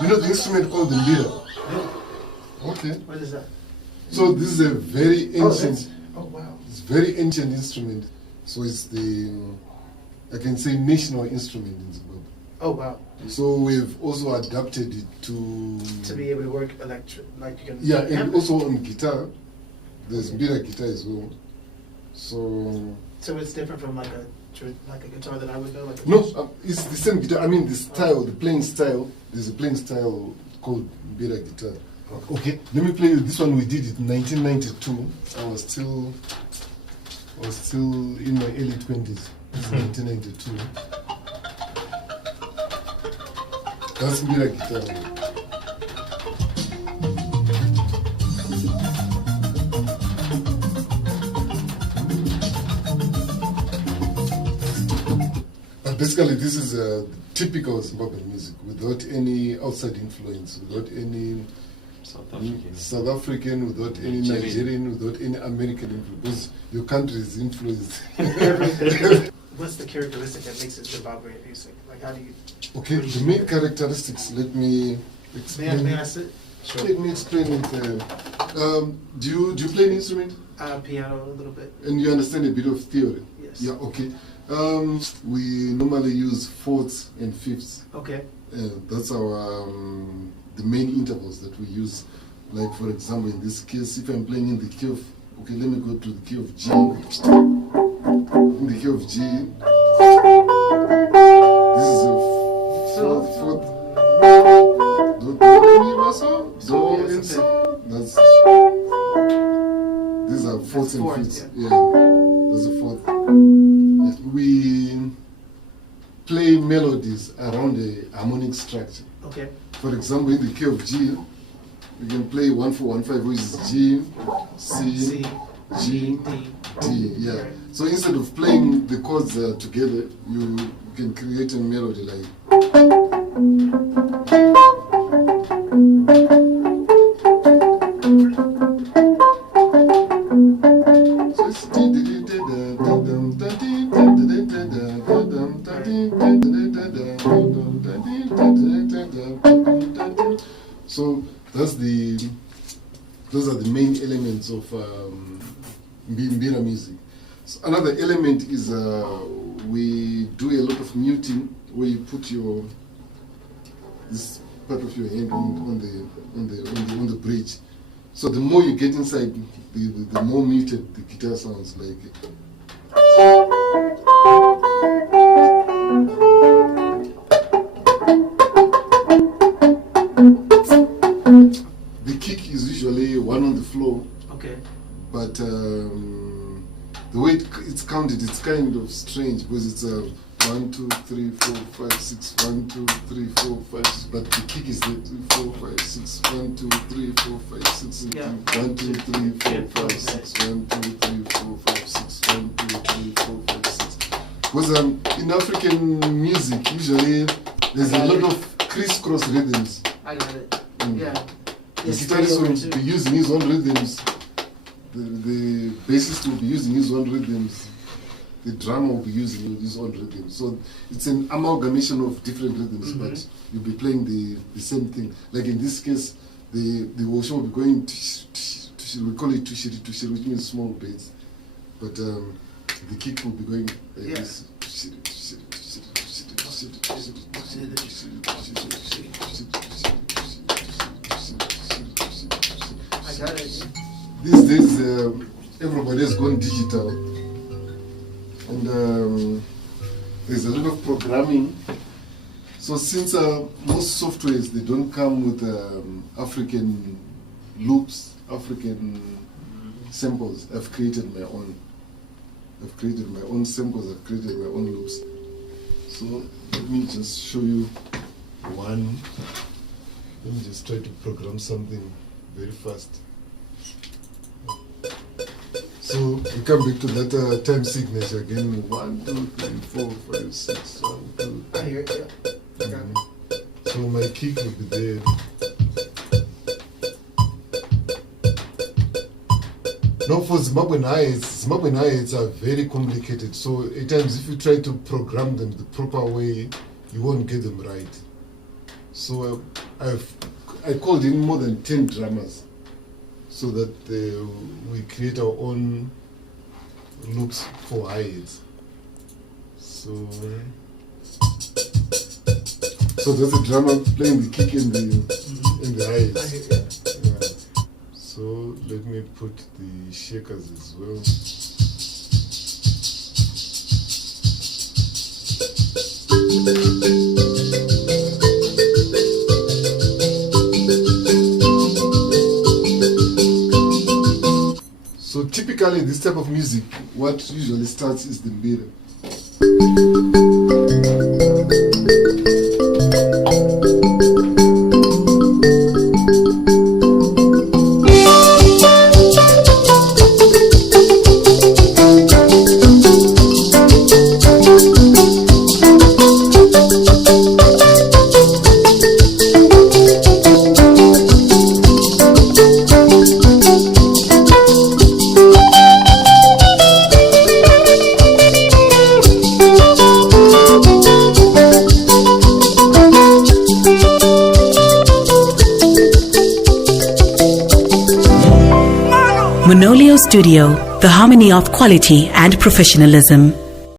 You know the instrument called the Mbira? Yeah. Okay. What is that? So this is a very ancient, oh wow. it's a very ancient instrument. So it's the, I can say, national instrument in Zimbabwe. Oh wow. So we've also adapted it to be able to work electric, like you can. Yeah, and also on guitar. There's Mbira guitar as well. So it's different from like a guitar that I would know. Like no, it's the same guitar. I mean, the style, the playing style. There's a playing style called Mbira guitar. Okay, let me play you this one. We did it in 1992. I was still in my early 20s. It's 1992. That's Mbira guitar. But basically, this is typical Zimbabwean music without any outside influence, without any South African, without any Nigerian, without any American influence. Because your country is influenced. What's the characteristic that makes it Zimbabwean music? Like, how do you? Okay, the main characteristics. Let me explain. May I sit? Sure. Let me explain it. Do you play an instrument? Piano a little bit. And you understand a bit of theory? Yes. Yeah. Okay. We normally use fourths and fifths. Okay. That's our the main intervals that we use. Like for example, in this case, if I'm playing in the key of, okay, let me go to the key of G. In the key of G, this is a fourth. Do, mi, fa, sol, do, and so. That's, these are fourths and fifths. Yeah, that's a fourth. We play melodies around a harmonic structure. Okay. For example, in the key of G, we can play 1-4-1-5, which is G, C, G, D. Yeah. So instead of playing the chords together, you can create a melody like. So it's so those are the main elements of Mbira music. So another element is we do a lot of muting, where you put this part of your hand on the bridge. So the more you get inside, the more muted the guitar sounds like. The kick is usually one on the floor. Okay. But the way it's counted, it's kind of strange because it's 1, 2, 3, 4, 5, 6, 1, 2, 3, 4, 5, 6. But the kick is 3, 4, 5, 6, 1, 2, 3, 4, 5, 6, yeah. 1, 2, 3, 4, 5, 6, 1, 2, 3, 4, 5, 6, 1, 2, 3, 4, 5, 6. Because in African music, usually there's a lot of crisscross rhythms. I got it. Yeah. The guitarist will be using his own rhythms. The bassist will be using his own rhythms. The drummer will be using his own rhythms. So it's an amalgamation of different rhythms, but you'll be playing the same thing. Like in this case, the washer will be going, we call it tushiri, which means small bass. But the kick will be going like this. I got it. These days, everybody has gone digital, and there's a lot of programming. So since most softwares, they don't come with African loops, African samples, I've created my own. I've created my own samples, I've created my own loops. So let me just show you one. Let me just try to program something very fast. So we come back to that time signature again. 1, 2, 3, 4, 5, 6, 1, 2, 3. I hear it, yeah. So my kick will be there. Now for Zimbabwean hi-hats are very complicated. So at times if you try to program them the proper way, you won't get them right. So I called in more than 10 drummers so that we create our own loops for hi-hats. So that's a drummer playing the kick in the hi-hats. Yeah. So let me put the shakers as well. So typically this type of music, what usually starts is the Mbira. Monolio Studio, the harmony of quality and professionalism.